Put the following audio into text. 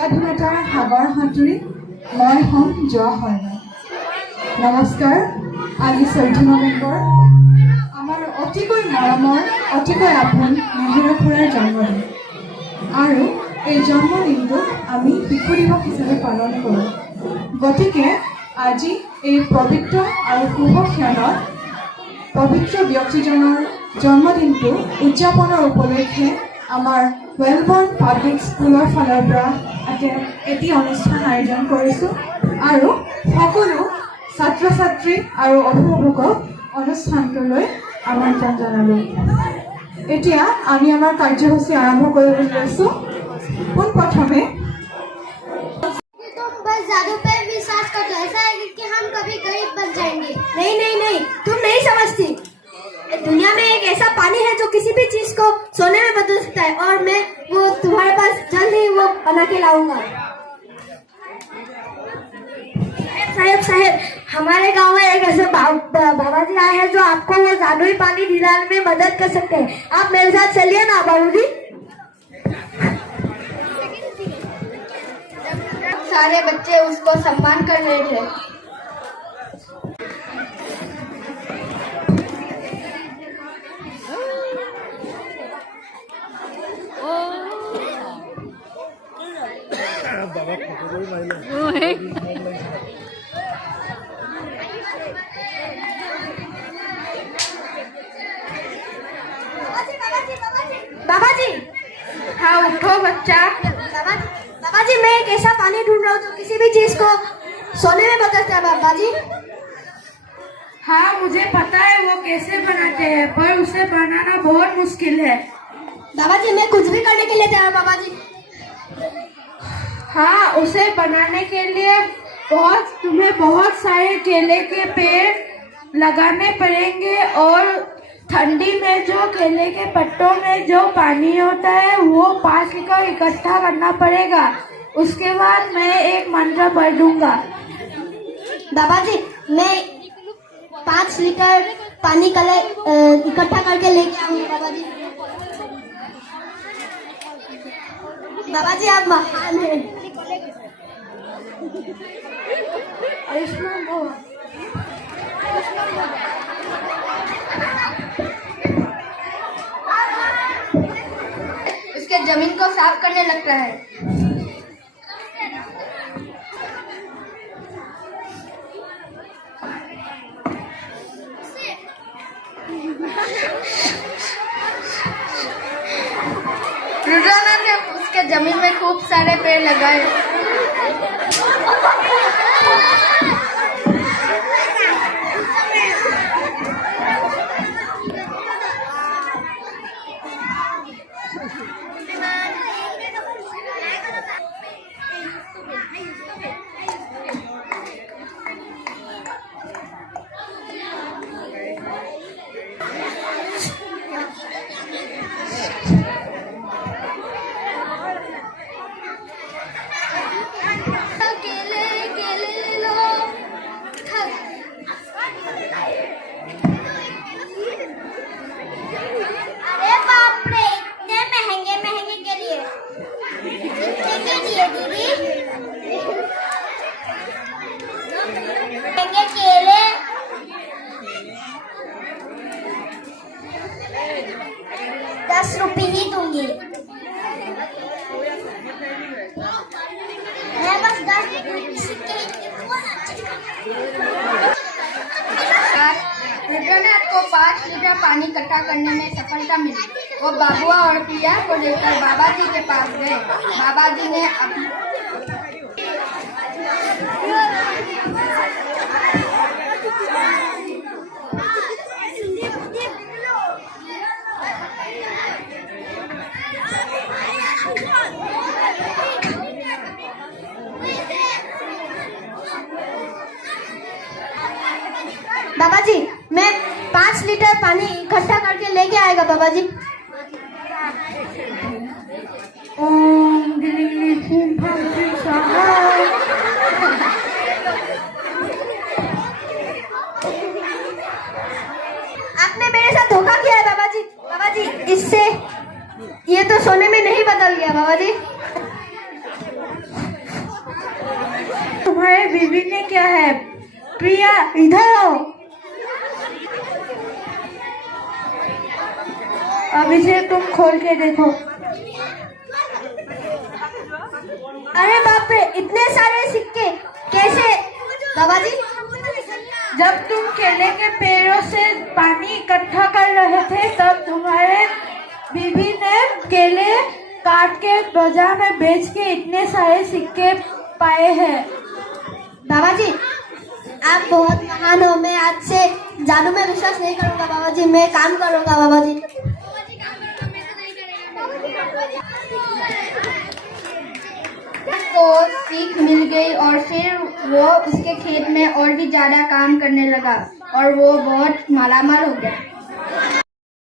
পৰাধীনতাৰ সাগৰ সাঁতুৰি মই হ'ম যোৱা হয়। নমস্কাৰ। আজি 14 নৱেম্বৰ আমাৰ অতিকৈ মৰমৰ অতিকৈ আপোন মেহেৰা খুৰাৰ জন্মদিন আৰু এই জন্মদিনটোক আমি শিশু দিৱস হিচাপে পালন কৰোঁ। গতিকে আজি এই পবিত্ৰ আৰু শুভ ক্ষণত পবিত্ৰ ব্যক্তিজনৰ জন্মদিনটো উদযাপনৰ উপলক্ষে আমাৰ ৱেলবৰ্ণ পাব্লিক স্কুলৰ ফালৰ পৰা এটি অনুষ্ঠান আয়োজন কৰিছোঁ আৰু সকলো ছাত্ৰ ছাত্ৰী আৰু অভিভাৱকক অনুষ্ঠানটোলৈ আমন্ত্ৰণ জনালোঁ। এতিয়া আমি আমাৰ কাৰ্যসূচী আৰম্ভ কৰিবলৈ লৈছোঁ। পোনপ্ৰথমে जादू पे विश्वास करते हो, ऐसा है कि हम कभी गरीब बन जाएंगे। नहीं नहीं नहीं, तुम नहीं समझती। दुनिया में एक ऐसा पानी है जो किसी भी चीज को सोने में बदल सकता है और मैं वो तुम्हारे पास जल्द ही वो बना के लाऊंगा। साहेब, हमारे गांव में एक ऐसे बाबा जी आए हैं जो आपको वो जादुई पानी दिलाने में मदद कर सकते हैं। आप मेरे साथ चलिए ना बाबू जी। सारे बच्चे उसको सम्मान कर रहे थे। बाबा जी, हाँ उठो बच्चा। बाबा जी, मैं एक ऐसा पानी ढूंढ रहा हूँ जो किसी भी चीज को सोने में बदलता है। बाबा जी, हाँ मुझे पता है वो कैसे बनाते हैं, पर उसे बनाना बहुत मुश्किल है। बाबा जी, मैं कुछ भी करने के लिए तैयार हूँ। बाबा जी, हाँ उसे बनाने के लिए तुम्हें बहुत सारे केले के पेड़ लगाने पड़ेंगे और ठंडी में जो केले के पत्तों में जो पानी होता है वो 5 लीटर इकट्ठा करना पड़ेगा। उसके बाद मैं एक मंत्र पढ़ दूंगा। बाबा जी, मैं 5 लीटर पानी इकट्ठा करके लेके आऊंगी। बाबा जी आप महान हैं। आयुष्मान भव। उसके जमीन को साफ करने लगता है। रुद्राना ने उसके जमीन में खूब सारे पेड़ लगाए। केले 10 रुपए ही दूंगी। मैं बस 10 रुपये में आपको 5 लीटर पानी इकट्ठा करने में सफलता मिली। वो बाबुआ और प्रिया को लेकर बाबा जी के पास गए। बाबा जी ने बाबा जी, मैं 5 लीटर पानी इकट्ठा करके लेके आएगा। बाबा जी, आपने मेरे साथ धोखा किया है बाबा जी। बाबा जी, इससे ये तो सोने में नहीं बदल गया बाबा जी। तुम्हारे बीवी ने क्या है? प्रिया इधर आओ। अब इसे तुम खोल के देखो। अरे बाप रे, इतने सारे सिक्के कैसे? बाबा जी, जब तुम केले के पेड़ों से पानी इकट्ठा कर रहे थे तब तुम्हारे बीवी ने केले काट के बाजार में बेच के इतने सारे सिक्के पाए हैं। बाबा जी, आप बहुत महान हो। मैं आज से जादू में विश्वास नहीं करूंगा बाबा जी, मैं काम करूंगा बाबा जी। को सीख मिल गई और फिर वो उसके खेत में और भी ज्यादा काम करने लगा और वो बहुत मालामाल हो गया।